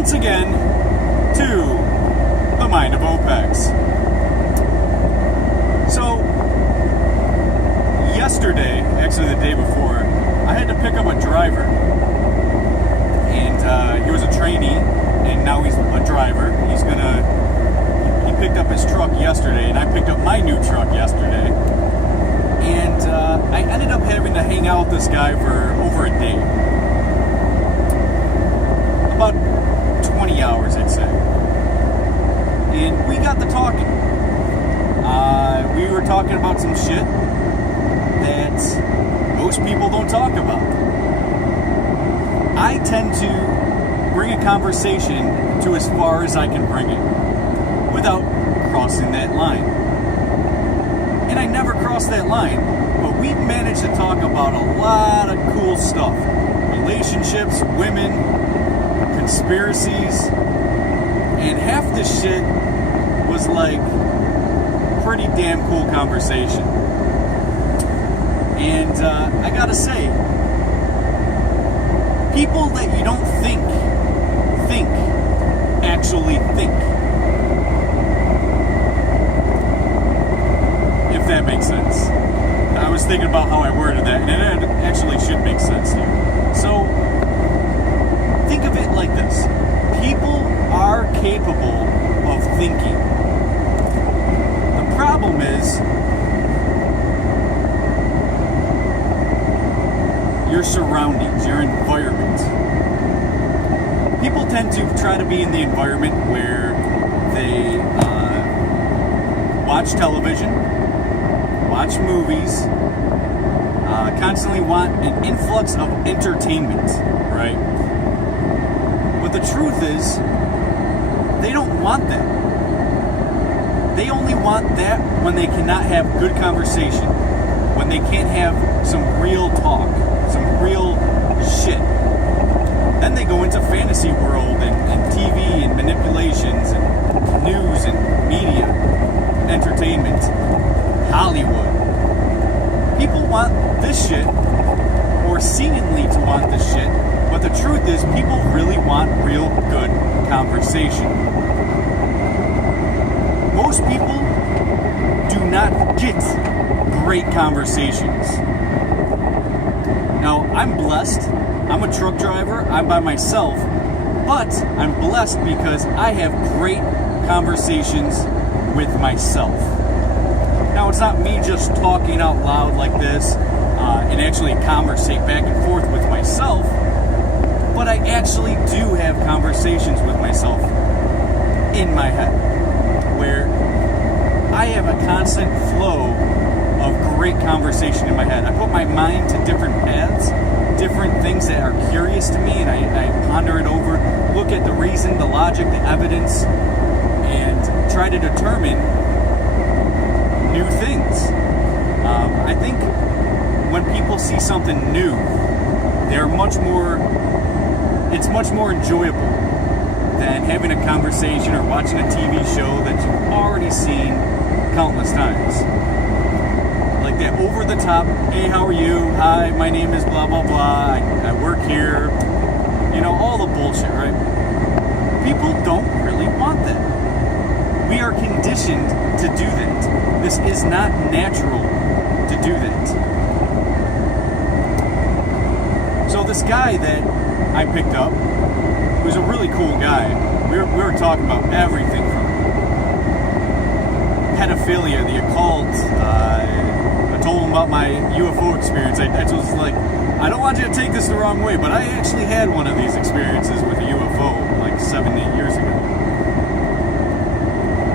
once again to the Mind of Opex. So, yesterday, actually the day before, I had to pick up a driver. And he was a trainee, and now he's a driver. He picked up his truck yesterday, and I picked up my new truck yesterday. And I ended up having to hang out with this guy for over a day. About 20 hours, I'd say. And we got to talking. We were talking about some shit that most people don't talk about. I tend to bring a conversation to as far as I can bring it without crossing that line. And I never crossed that line, but we managed to talk about a lot of cool stuff. Relationships, women, conspiracies, and half this shit was like pretty damn cool conversation. And I gotta say, people that you don't think actually think. If that makes sense. I was thinking about how I worded that, and it actually should make sense to you. So, think of it like this. People are capable of thinking. The problem is your surroundings, your environment. People tend to try to be in the environment where they watch television, watch movies, constantly want an influx of entertainment, right? But the truth is, they don't want that. They only want that when they cannot have good conversation, when they can't have some real talk, some real shit. Then they go into fantasy world and TV and manipulations and news and media, entertainment, Hollywood. People want this shit, or seemingly to want this shit, but the truth is people really want real good conversation. Most people do not get great conversations. Now, I'm blessed. I'm a truck driver. I'm by myself. But I'm blessed because I have great conversations with myself. Now, it's not me just talking out loud like this and actually conversate back and forth with myself, but I actually do have conversations with myself in my head where I have a constant flow of great conversation in my head. I put my mind to different paths, different things that are curious to me, and I ponder it over, look at the reason, the logic, the evidence, and try to determine new things. I think when people see something new, it's much more enjoyable than having a conversation or watching a TV show that you've already seen countless times. Like that over the top, hey, how are you? Hi, my name is blah, blah, blah. I work here. You know, all the bullshit, right? People don't really want that. We are conditioned to do that. This is not natural to do that. So this guy that I picked up, who's a really cool guy, we were talking about everything from pedophilia, the occult. I told him about my UFO experience. I was like, I don't want you to take this the wrong way, but I actually had one of these experiences with a UFO like 7-8 years ago.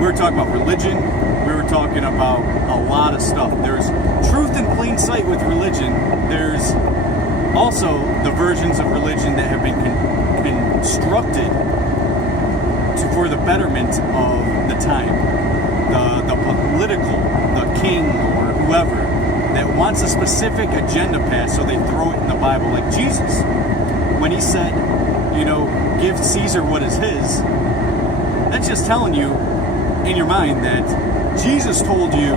We were talking about religion. We were talking about a lot of stuff. There's truth in plain sight with religion. There's also the versions of religion that have been constructed for the betterment of the time. The political, the king or whoever that wants a specific agenda passed, so they throw it in the Bible. Like Jesus, when he said, give Caesar what is his, that's just telling you in your mind that Jesus told you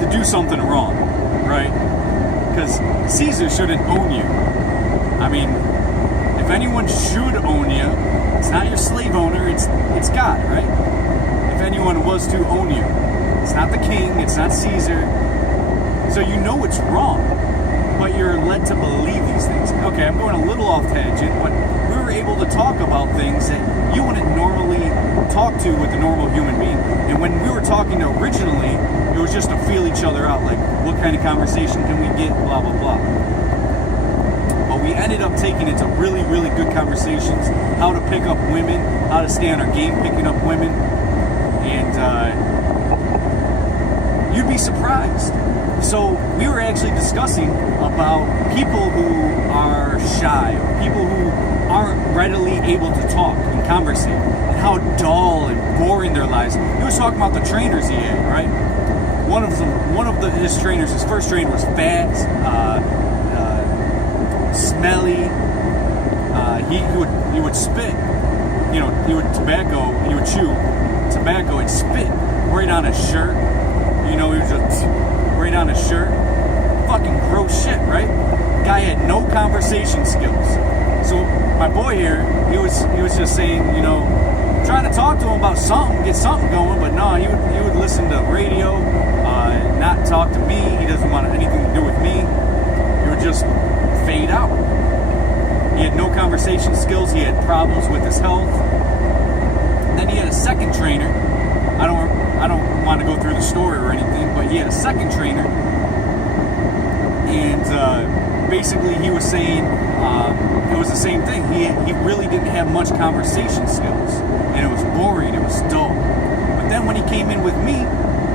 to do something wrong, right? Because Caesar shouldn't own you. I mean, if if anyone should own you, it's not your slave owner, it's God, right? If anyone was to own you, it's not the king, it's not Caesar. So you know it's wrong, but you're led to believe these things. Okay, I'm going a little off tangent, but we were able to talk about things that you wouldn't normally talk to with a normal human being. And when we were talking originally, it was just to feel each other out, like what kind of conversation can we get, blah, blah, blah. But we ended up taking it to really, really good conversations, how to pick up women, how to stay on our game picking up women, and you'd be surprised. So we were actually discussing about people who are shy, or people who aren't readily able to talk and conversate, and how dull and boring their lives. He was talking about the trainers he had, right? His trainers, his first trainer was fat, smelly. He would spit. He would chew tobacco and spit right on his shirt. He was just right on his shirt. Fucking gross shit, right? Guy had no conversation skills. So my boy here, he was just saying, trying to talk to him about something, get something going, but no, he would listen to radio, not talk to me. He doesn't want anything to do with me. He would just fade out. He had no conversation skills. He had problems with his health. Then he had a second trainer. I don't want to go through the story or anything, but he had a second trainer, and basically he was saying it was the same thing. He really didn't have much conversation skills, and it was boring, it was dull. But then when he came in with me,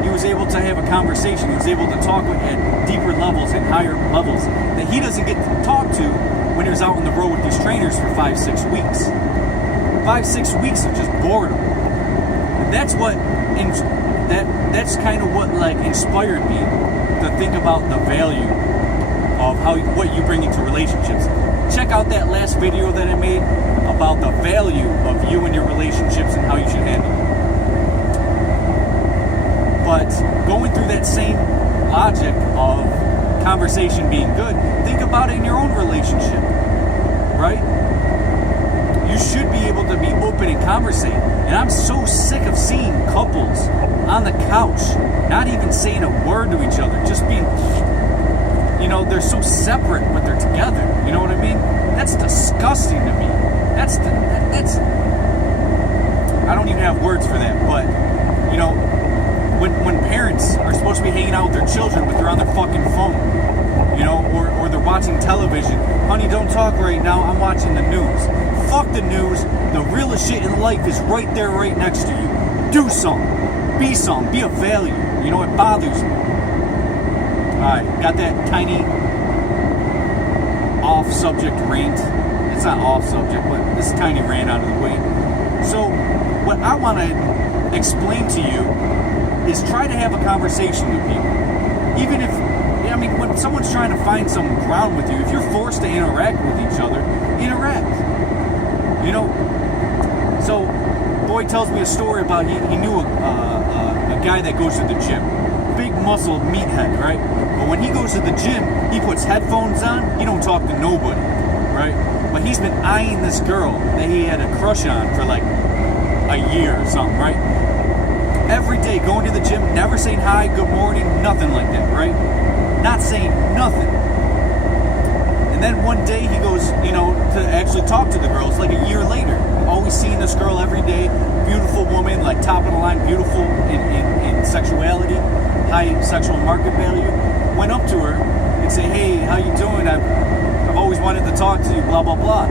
he was able to have a conversation. He was able to talk at deeper levels and higher levels that he doesn't get to talk to when he was out on the road with these trainers for 5-6 weeks. 5-6 weeks of just boredom. And that's kind of what inspired me to think about the value of what you bring into relationships. Check out that last video that I made about the value of you and your relationships and how you should handle it. But going through that same logic of conversation being good, think about it in your own relationship, right? You should be able to be open and conversate. And I'm so sick of seeing couples on the couch not even saying a word to each other, just being, they're so separate, but they're together. You know what I mean? That's disgusting to me. That's I don't even have words for that, but, when parents are supposed to be hanging out with their children, but they're on their fucking phone, or they're watching television. Honey, don't talk right now, I'm watching the news. Fuck the news. The realest shit in life is right there, right next to you. Do something. Be something. Be of value. It bothers me. Alright, got that tiny off-subject rant. It's not off-subject, but this tiny rant out of the way. So, what I want to explain to you is try to have a conversation with people. Even if, when someone's trying to find some ground with you, if you're forced to interact with each other, interact. So, boy tells me a story about he knew a guy that goes to the gym. Big muscled meathead, right? But when he goes to the gym, he puts headphones on, he don't talk to nobody, right? But he's been eyeing this girl that he had a crush on for a year or something, right? Every day going to the gym, never saying hi, good morning, nothing like that, right? Not saying nothing. And then one day he goes, to actually talk to the girl. It's like a year later. Always seeing this girl every day. Beautiful woman, top of the line, beautiful in sexuality, high sexual market value. Went up to her and say, hey, how you doing? I've always wanted to talk to you, blah, blah, blah.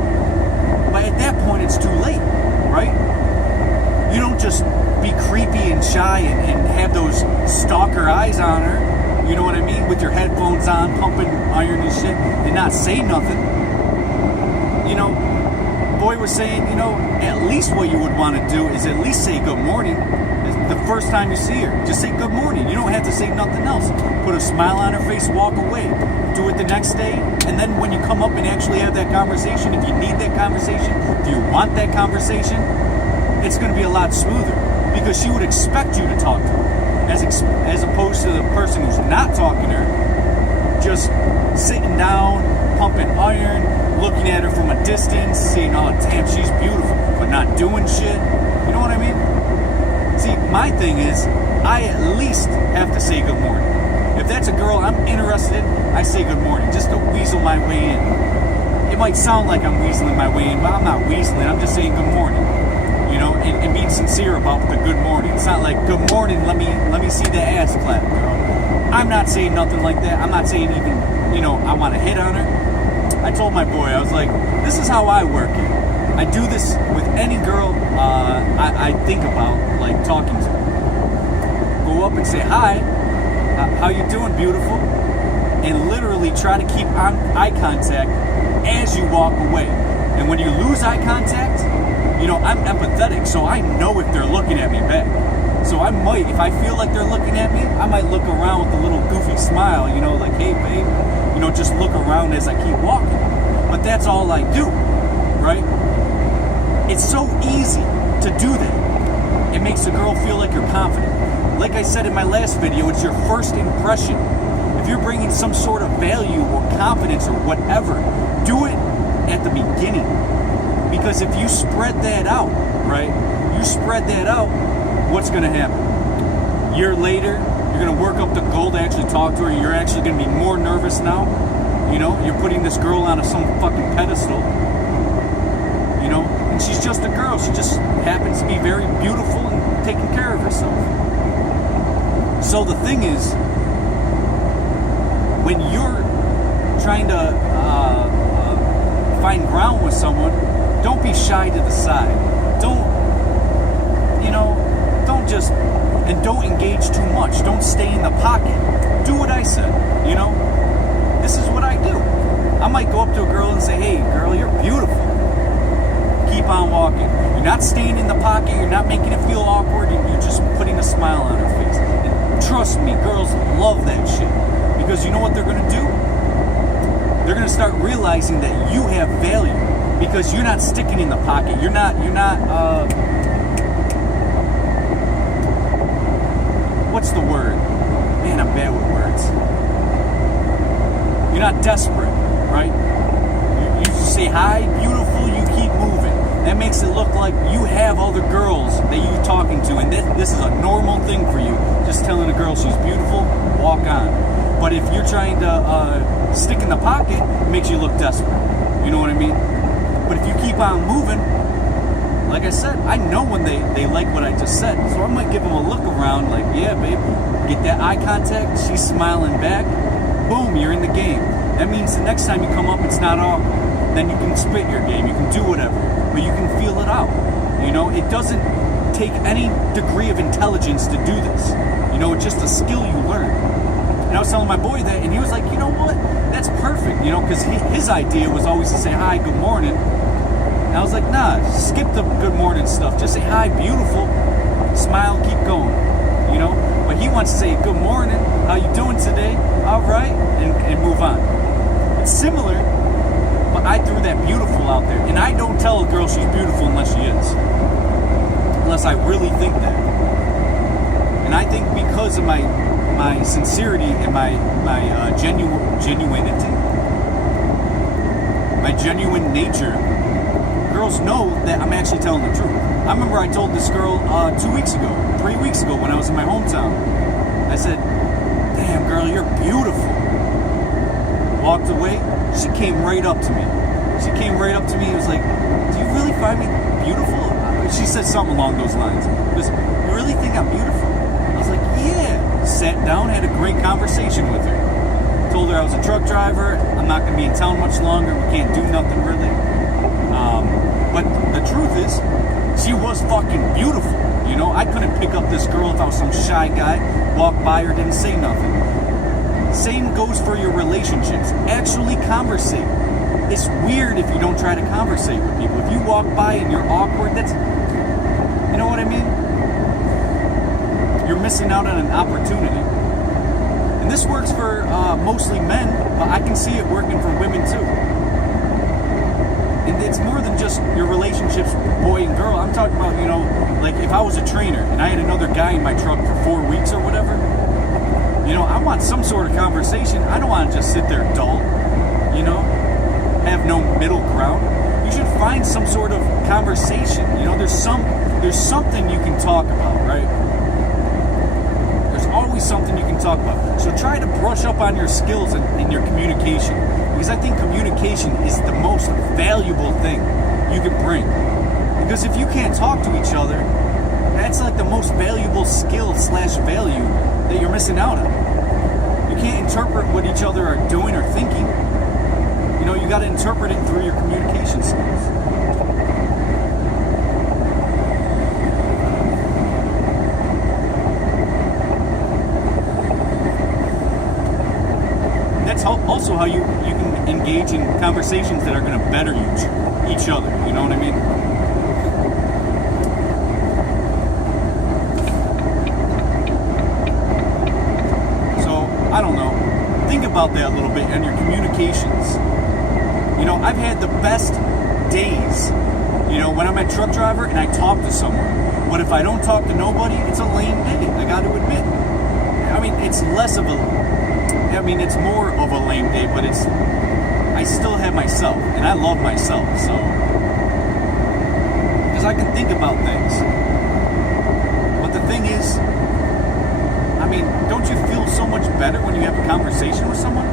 But at that point, it's too late, right? You don't just be creepy and shy and have those stalker eyes on her. You know what I mean? With your headphones on, pumping iron and shit, and not say nothing. Boy was saying, at least what you would want to do is at least say good morning. The first time you see her, just say good morning. You don't have to say nothing else. Put a smile on her face, walk away. Do it the next day, and then when you come up and actually have that conversation, if you need that conversation, if you want that conversation, it's going to be a lot smoother because she would expect you to talk to her. As opposed to the person who's not talking to her, just sitting down, pumping iron, looking at her from a distance, saying, oh, damn, she's beautiful, but not doing shit. You know what I mean? See, my thing is, I at least have to say good morning. If that's a girl I'm interested in, I say good morning, just to weasel my way in. It might sound like I'm weaseling my way in, but I'm not weaseling, I'm just saying good morning. You know, and being sincere about the good morning. It's not like, good morning, let me see the ass clap, girl. I'm not saying nothing like that. I'm not saying even, you know, I want to hit on her. I told my boy, I was like, this is how I work it. I do this with any girl I think about, like, talking to. Go up and say, hi, how you doing, beautiful? And literally try to keep eye contact as you walk away. And when you lose eye contact, you know, I'm empathetic, so I know if they're looking at me back. So I might, if I feel like they're looking at me, I might look around with a little goofy smile, you know, like, hey, babe, you know, just look around as I keep walking. But that's all I do, right? It's so easy to do that. It makes a girl feel like you're confident. Like I said in my last video, it's your first impression. If you're bringing some sort of value or confidence or whatever, do it at the beginning. Because if you spread that out, right, what's going to happen? A year later, you're going to work up the goal to actually talk to her. You're actually going to be more nervous now. You know, you're putting this girl on some fucking pedestal. You know, and she's just a girl. She just happens to be very beautiful and taking care of herself. So the thing is, when you're trying to find ground with someone, don't be shy to the side. Don't don't engage too much. Don't stay in the pocket. Do what I said, you know? This is what I do. I might go up to a girl and say, hey, girl, you're beautiful. Keep on walking. You're not staying in the pocket. You're not making it feel awkward. You're just putting a smile on her face. And trust me, girls love that shit. Because you know what they're going to do? They're going to start realizing that you have value. Because you're not sticking in the pocket. You're not, what's the word? Man, I'm bad with words. You're not desperate, right? You just say, hi, beautiful, you keep moving. That makes it look like you have other girls that you're talking to, and this is a normal thing for you. Just telling a girl she's beautiful, walk on. But if you're trying to stick in the pocket, it makes you look desperate. You know what I mean? But if you keep on moving, like I said, I know when they like what I just said. So I might give them a look around like, yeah, babe, get that eye contact. She's smiling back. Boom, you're in the game. That means the next time you come up, it's not awkward. Then you can spit your game. You can do whatever. But you can feel it out. You know, it doesn't take any degree of intelligence to do this. You know, it's just a skill you learn. And I was telling my boy that, and he was like, you know what? That's perfect, you know, because his idea was always to say, hi, good morning. And I was like, nah, skip the good morning stuff. Just say, hi, beautiful. Smile, keep going, you know? But he wants to say, good morning, how you doing today? All right, and move on. It's similar, but I threw that beautiful out there. And I don't tell a girl she's beautiful unless she is. Unless I really think that. And I think because of my sincerity and my genuinity, my genuine nature, girls know that I'm actually telling the truth. I remember I told this girl 3 weeks ago when I was in my hometown. I said, damn girl, you're beautiful. Walked away, she came right up to me. And was like, do you really find me beautiful? She said something along those lines. Because, you really think I'm beautiful? I was like, yeah. Sat down, had a great conversation with her. Told her I was a truck driver. I'm not going to be in town much longer. We can't do nothing really. But the truth is, she was fucking beautiful. You know, I couldn't pick up this girl if I was some shy guy, walk by her, didn't say nothing. Same goes for your relationships. Actually conversate. It's weird if you don't try to conversate with people. If you walk by and you're awkward, that's, you know what I mean? You're missing out on an opportunity. And this works for mostly men, but I can see it working for women too. And it's more than just your relationships with boy and girl. I'm talking about, you know, like if I was a trainer and I had another guy in my truck for 4 weeks or whatever, you You know, I want some sort of conversation. I don't want to just sit there dull, you know, have no middle ground. You should find some sort of conversation. You know, there's something you can talk about, right? There's always something you can talk about. So try to brush up on your skills and your communication, because I think communication is the most valuable thing you can bring. Because if you can't talk to each other, that's like the most valuable skill / value that you're missing out on. You can't interpret what each other are doing or thinking. You know, you got to interpret it through your communication skills. That's also how you can engage in conversations that are going to better each other. You know what I mean? I don't know. Think about that a little bit and your communications. You know, I've had the best days, you know, when I'm a truck driver and I talk to someone. But if I don't talk to nobody, it's a lame day, I got to admit. I mean, it's it's more of a lame day, but I still have myself, and I love myself, so. Because I can think about things. But the thing is, I mean, don't you feel so much better when you have a conversation with someone?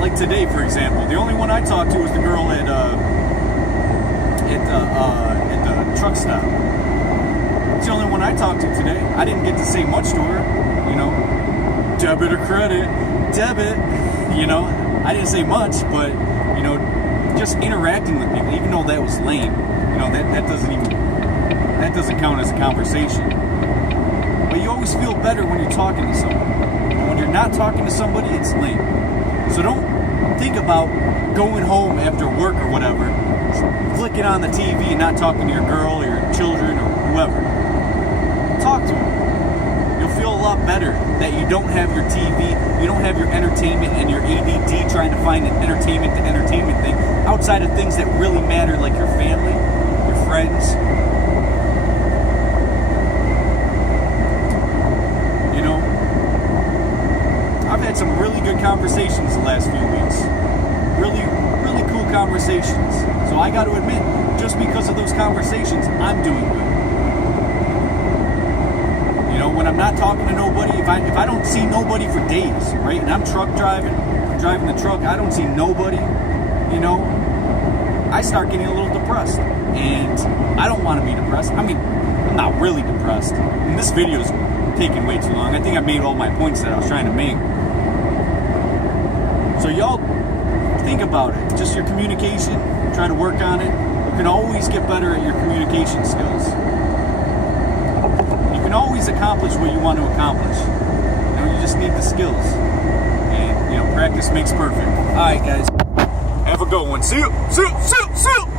Like today, for example, the only one I talked to was the girl at the truck stop. It's the only one I talked to today. I didn't get to say much to her, you know. Debit or credit? Debit. You know, I didn't say much, but, you know, just interacting with people, even though that was lame, you know, that doesn't count as a conversation. But you always feel better when you're talking to someone. And when you're not talking to somebody, it's lame. So don't think about going home after work or whatever, flicking on the TV and not talking to your girl or your children or whoever. Talk to them. You'll feel a lot better that you don't have your TV, you don't have your entertainment and your ADD trying to find an entertainment to entertainment thing outside of things that really matter, like your family, your friends. I've had some really good conversations the last few weeks. Really, really cool conversations. So I got to admit, just because of those conversations, I'm doing good. You know, when I'm not talking to nobody, if I don't see nobody for days, right? And I'm driving the truck, I don't see nobody, you know, I start getting a little depressed. And I don't want to be depressed. I mean, I'm not really depressed. And this video's taking way too long. I think I made all my points that I was trying to make. So y'all think about it. Just your communication, try to work on it. You can always get better at your communication skills. You can always accomplish what you want to accomplish. You know, you just need the skills. And, you know, practice makes perfect. All right, guys. Have a good one. See you. See you. See you. See you.